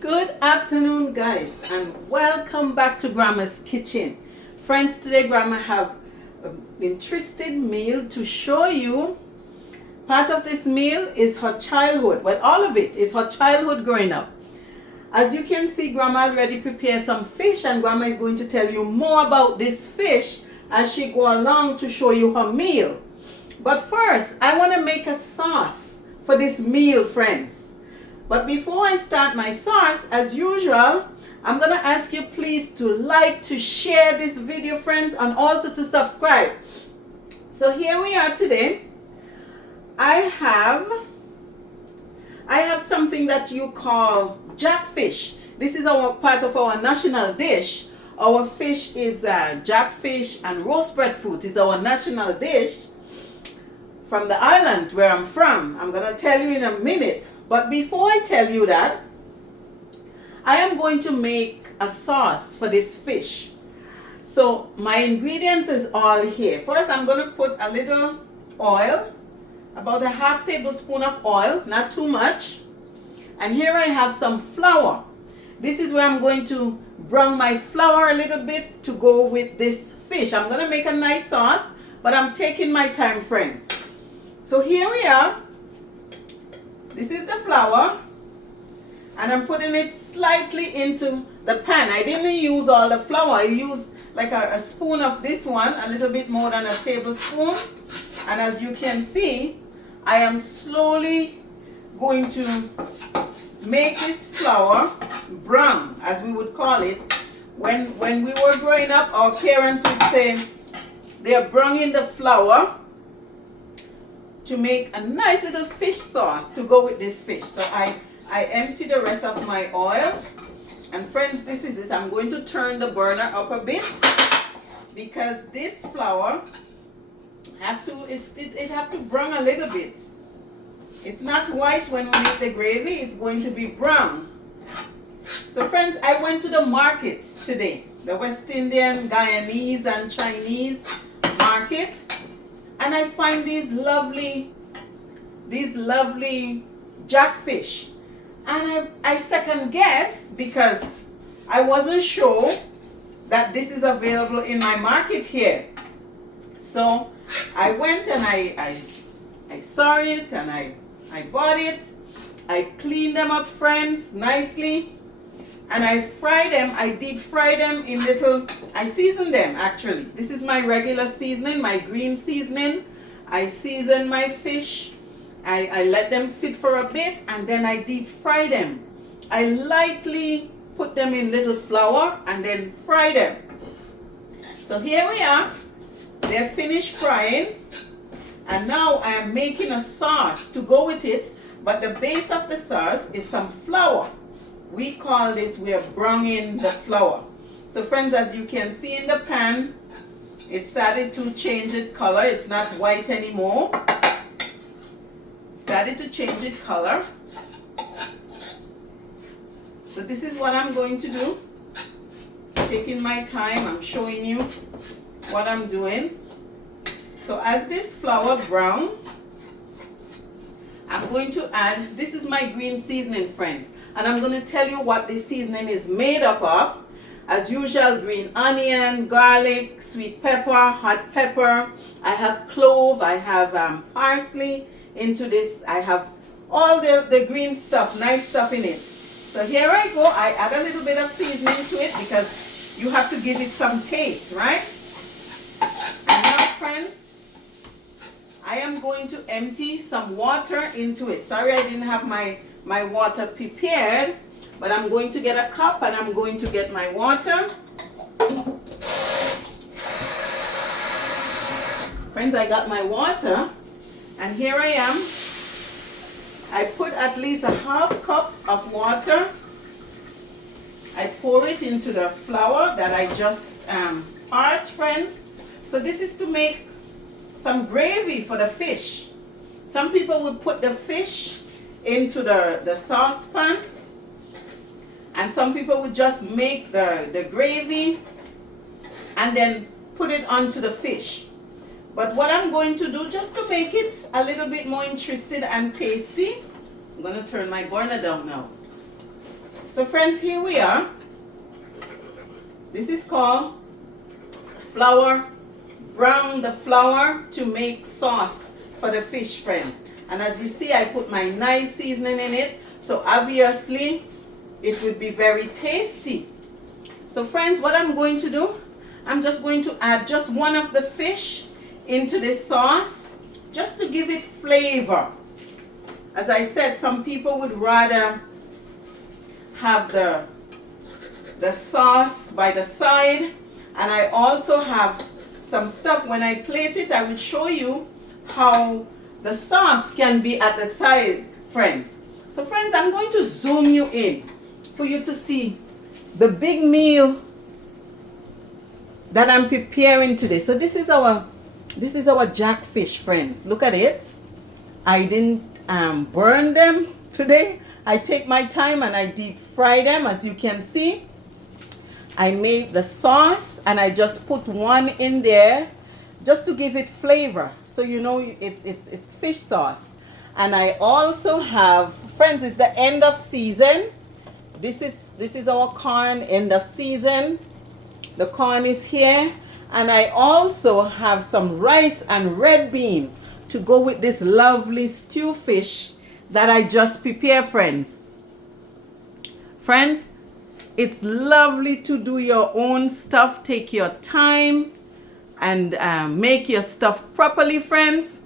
Good afternoon, guys, and welcome back to Grandma's Kitchen. Friends, today Grandma have an interesting meal to show you. Part of this meal is her childhood. Well, all of it is her childhood growing up. As you can see, Grandma already prepared some fish, and Grandma is going to tell you more about this fish as she go along to show you her meal. But first, I want to make a sauce for this meal, friends. But before I start my sauce, as usual, I'm going to ask you please to like, to share this video, friends, and also to subscribe. So here we are today. I have something that you call jackfish. This is our part of our national dish. Our fish is jackfish, and roast breadfruit is our national dish from the island where I'm from. I'm going to tell you in a minute. But before I tell you that, I am going to make a sauce for this fish. So my ingredients is all here. First, I'm going to put a little oil, about a half tablespoon of oil, not too much. And here I have some flour. This is where I'm going to brown my flour a little bit to go with this fish. I'm going to make a nice sauce, but I'm taking my time, friends. So here we are. This is the flour, and I'm putting it slightly into the pan. I didn't use all the flour. I used like a spoon of this one, a little bit more than a tablespoon. And as you can see, I am slowly going to make this flour brown, as we would call it. When we were growing up, our parents would say they are browning the flour to make a nice little fish sauce to go with this fish. So I empty the rest of my oil. And friends, this is it. I'm going to turn the burner up a bit because this flour have to brown a little bit. It's not white when we make the gravy, it's going to be brown. So friends, I went to the market today, the West Indian, Guyanese and Chinese market. And I find these lovely jackfish. And I second guess because I wasn't sure that this is available in my market here. So I went and I saw it and I bought it. I cleaned them up, friends, nicely. And I fried them. I deep fry them in I seasoned them actually. This is my regular seasoning, my green seasoning. I season my fish. I let them sit for a bit and then I deep fry them. I lightly put them in little flour and then fry them. So here we are. They're finished frying. And now I am making a sauce to go with it. But the base of the sauce is some flour. We call this, we are browning the flour. So friends, as you can see in the pan, it started to change its color. It's not white anymore. It started to change its color. So this is what I'm going to do. Taking my time, I'm showing you what I'm doing. So as this flour brown, I'm going to add, this is my green seasoning, friends. And I'm going to tell you what this seasoning is made up of. As usual, green onion, garlic, sweet pepper, hot pepper. I have clove, I have parsley into this. I have all the green stuff, nice stuff in it. So here I go. I add a little bit of seasoning to it because you have to give it some taste, right? And now, friends, I am going to empty some water into it. Sorry I didn't have my water prepared, but I'm going to get a cup and I'm going to get my water. Friends, I got my water and here I am. I put at least a half cup of water. I pour it into the flour that I just parched, friends. So this is to make some gravy for the fish. Some people would put the fish into the saucepan, and some people would just make the gravy and then put it onto the fish. But what I'm going to do, just to make it a little bit more interesting and tasty, I'm going to turn my burner down now. So friends, here we are. This is called flour. Brown the flour to make sauce for the fish, friends. And as you see, I put my nice seasoning in it. So obviously, it would be very tasty. So friends, what I'm going to do, I'm just going to add just one of the fish into this sauce, just to give it flavor. As I said, some people would rather have the sauce by the side. And I also have some stuff. When I plate it, I will show you how the sauce can be at the side, friends. So friends, I'm going to zoom you in for you to see the big meal that I'm preparing today. So this is our jackfish, friends. Look at it. I didn't burn them today. I take my time and I deep fry them. As you can see, I made the sauce and I just put one in there just to give it flavor. So you know it's fish sauce. And I also have, friends, it's the end of season. This is our corn, end of season. The corn is here. And I also have some rice and red bean to go with this lovely stew fish that I just prepared, friends. Friends, it's lovely to do your own stuff. Take your time and make your stuff properly, friends,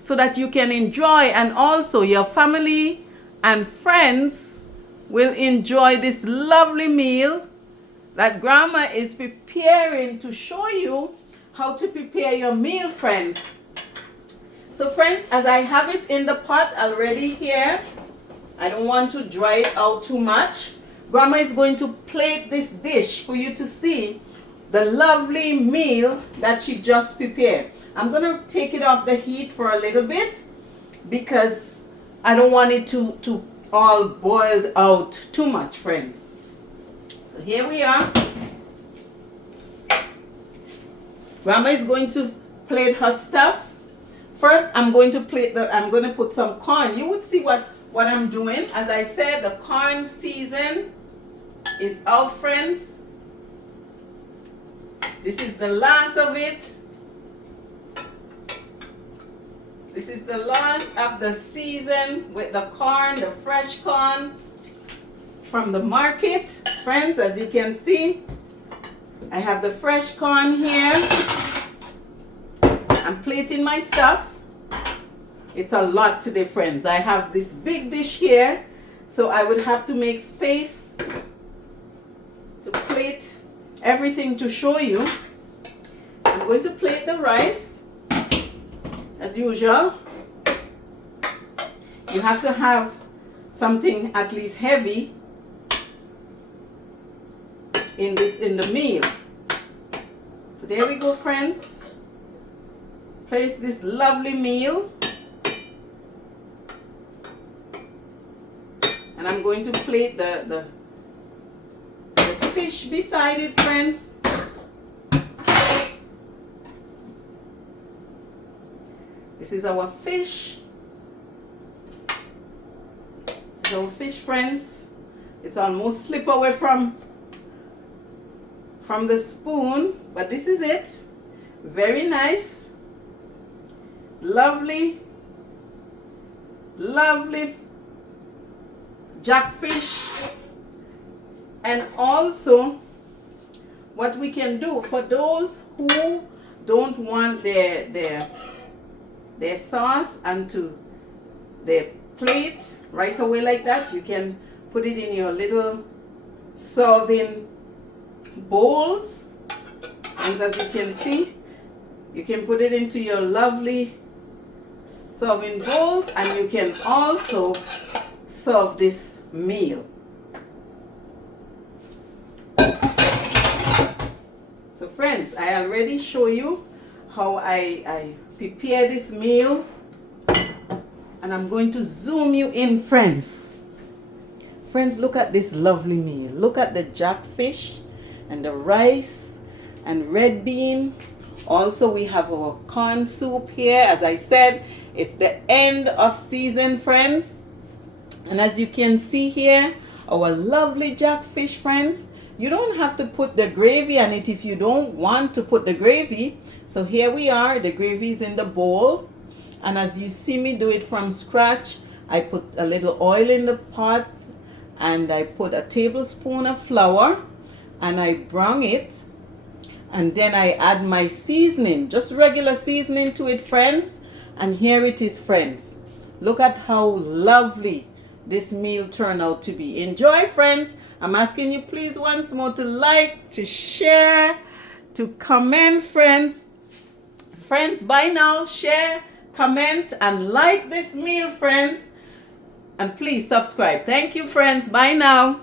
so that you can enjoy, and also your family and friends will enjoy this lovely meal that Grandma is preparing to show you how to prepare your meal, friends. So friends, as I have it in the pot already here, I don't want to dry it out too much. Grandma is going to plate this dish for you to see the lovely meal that she just prepared. I'm going to take it off the heat for a little bit because I don't want it to all boiled out too much, friends. So here we are. Grandma is going to plate her stuff. First, I'm going to put some corn. You would see what I'm doing. As I said, the corn season is out, friends. This is the last of it. This is the last of the season with the corn, the fresh corn from the market. Friends, as you can see, I have the fresh corn here. I'm plating my stuff. It's a lot today, friends. I have this big dish here, so I would have to make space to plate everything to show you. I'm going to plate the rice as usual. You have to have something at least heavy in the meal. So there we go, friends. Place this lovely meal. And I'm going to plate the fish beside it, friends. This is our fish. This is our fish, friends. It's almost slip away from the spoon, but this is it. Very nice. Lovely jackfish. And also what we can do for those who don't want their sauce onto their plate right away like that, you can put it in your little serving bowls. And as you can see, you can put it into your lovely serving bowls, and you can also serve this meal. So friends, I already show you how I prepare this meal, and I'm going to zoom you in, friends. Friends, look at this lovely meal. Look at the jackfish and the rice and red bean. Also, we have our corn soup here. As I said, it's the end of season, friends. And as you can see here, our lovely jackfish, friends. You don't have to put the gravy on it if you don't want to put the gravy. So here we are, the gravy is in the bowl. And as you see me do it from scratch, I put a little oil in the pot and I put a tablespoon of flour and I brown it. And then I add my seasoning, just regular seasoning to it, friends. And here it is, friends. Look at how lovely this meal turned out to be. Enjoy, friends. I'm asking you please once more to like, to share, to comment, friends. Friends, bye now. Share, comment, and like this meal, friends. And please subscribe. Thank you, friends. Bye now.